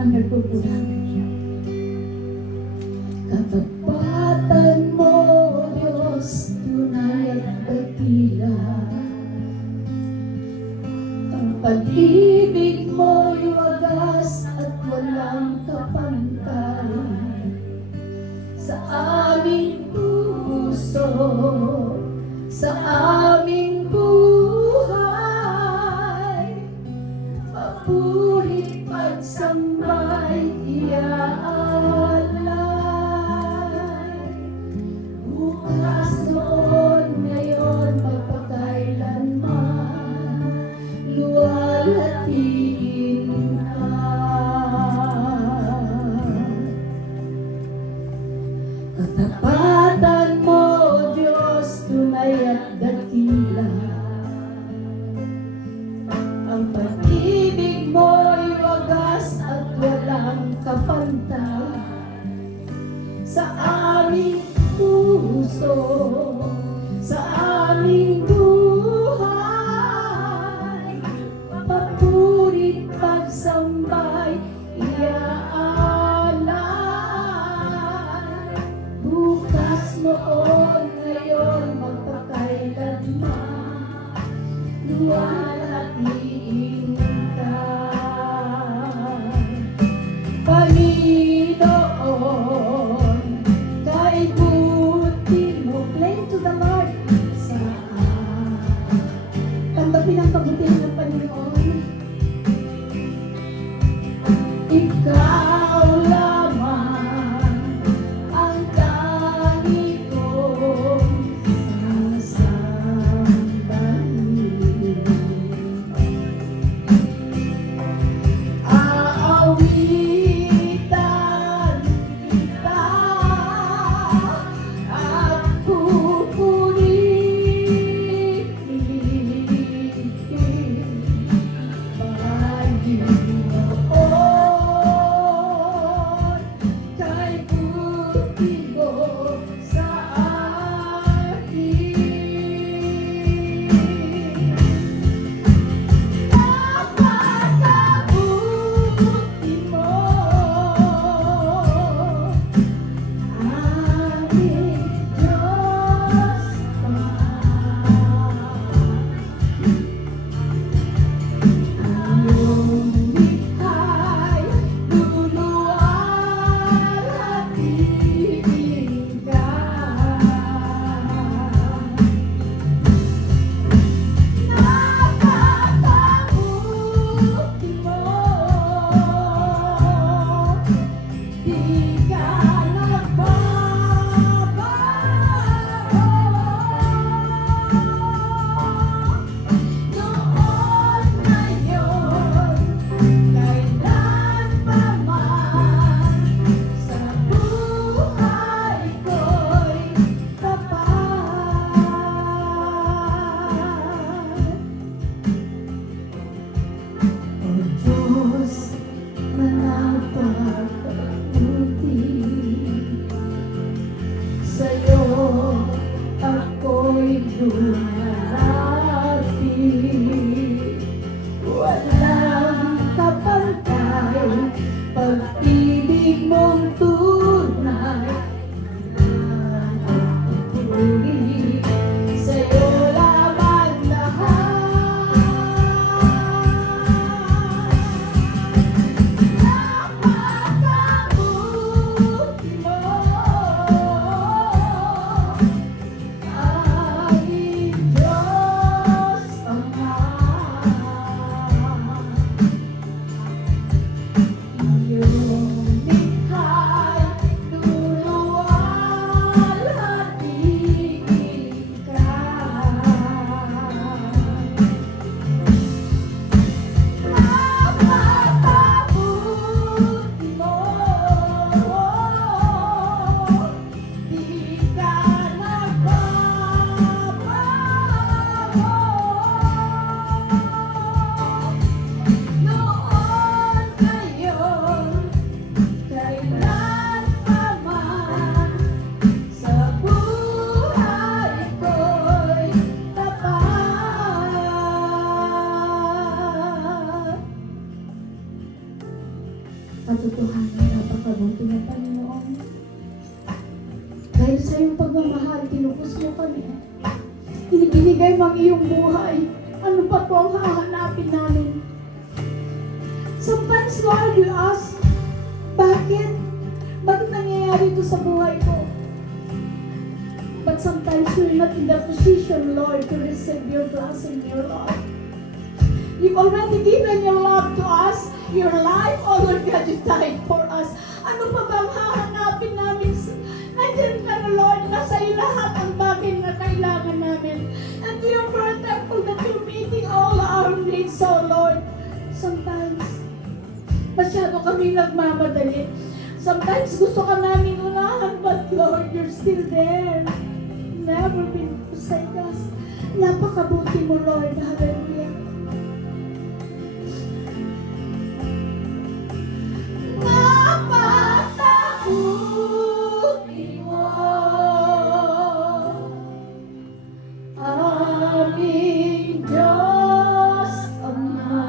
ang nagpupunan. Katapatan mo, Diyos, tunay at dakila. Ang pag-ibig mo'y wagas at walang kapantay. Sa aming puso, sa aming buhay, papuri pagsambay iaalay. Bukas, noon, ngayon, magpakailanman, luwalhatiin ka. Katapatan mo, Diyos, tunay at dakila. Ang pag-ibig mo'y wagas at walang kapantay. Sa aming puso, sa aming buhay, papuri pagsambay iaalay. Bukas, noon, ngayon, magpakailanman, luwalhatiin ka. Panginoon, kay buti mo, claim to the Lord. Tanggapin ang kabutihan ng Panginoon. Ikaw lamang ang tangi kong sasambahin. Aawitan kita at pupurihin, Panginoon, kay buti mo sa akin. Napakabuti mo, aming Diyos ang iyong likhay, luluwalhatiin ka. Napakabuti mo, di ka nagbabago. Noon, ngayon, kailanpaman, sa buhay ko'y tapat. O Diyos, manapakabuti, sa'yo ako'y lumalapit. Walang kapantay, pag-ibig mong tunay, pupuri, sa'yo lamang lahat. Napakabuti mo, aming Diyos Ama. Iyong katotohanan, napakabuti na Panginoon. Dahil sa iyong pagmamahal, tinupos mo kami. Ibinigay mo ang iyong buhay. Ano pa po ang hahanapin namin? Sometimes, Lord, you ask, bakit? Bakit nangyayari ito sa buhay ko? But sometimes we're not in the position, Lord, to receive your blessing, your love. You've already given your love to us, your life, oh Lord God, you died for us. Ano pa bang hahanapin namin? Nandiyan ka na, Lord, nasa iyo lahat ang bagay na kailangan namin. And we are very thankful that you're meeting all our needs, oh Lord. Sometimes, masyado kami nagmamadali. Sometimes gusto ka namin unahan, but Lord, you're still there. Never been beside us. Napakabuti mo, Lord. Hallelujah. Napakabuti mo, aming Diyos Ama.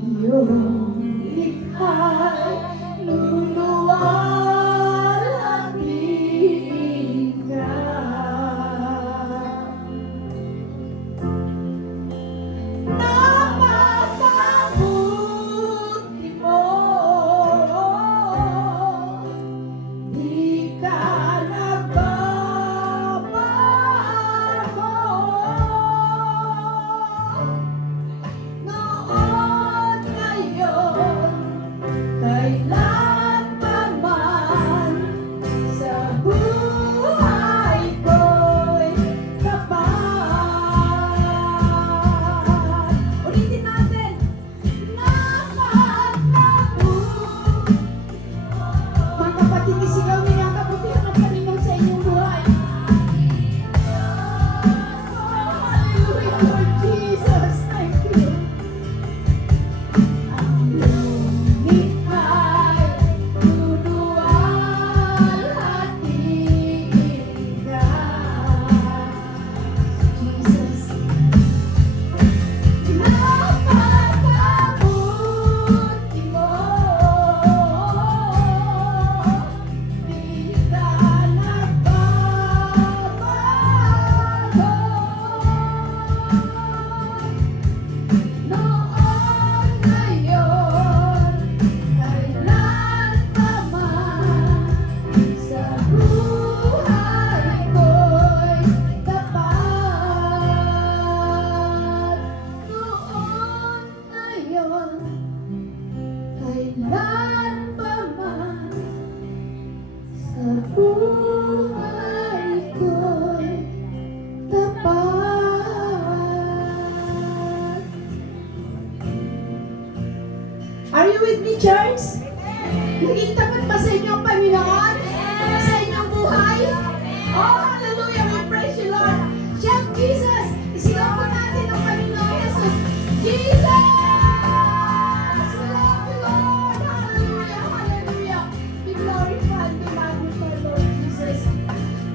Iyong likha'y luluwalhatiin ka. Napakabuti mo, di ka nagbabago. Noon, ngayon, kailan pa man, sa buhay ko'y tapat. Ulitin natin. Napakabuti. Mga kapatid, isigaw niyo ang kabutihan ng Panginoon sa inyong buhay. Oh, hallelujah, Lord Jesus. Thank you. Ang langit ay luluwalhatiin ka. Jesus. Napakabuti mo, di ka nagbabago. Noon, ngayon, kailan pa man, sa buhay ko'y tapat. Noon, ngayon, kailan pa man, sa buhay ko'y tapat. Are you with me, church? Naging tapat ba sa inyo ang Panginoon? Sa inyong buhay? Oh, hallelujah! We praise you, Lord. Shout, Jesus! Isigaw po natin ang Panginoon Jesus. Jesus! We love you, Lord. Hallelujah! Hallelujah! Be glorified, be magnified, Lord Jesus.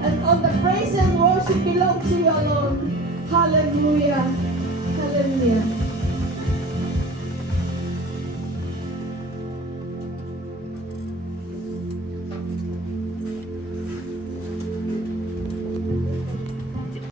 And all the praise and worship belong to you alone. Hallelujah! Hallelujah!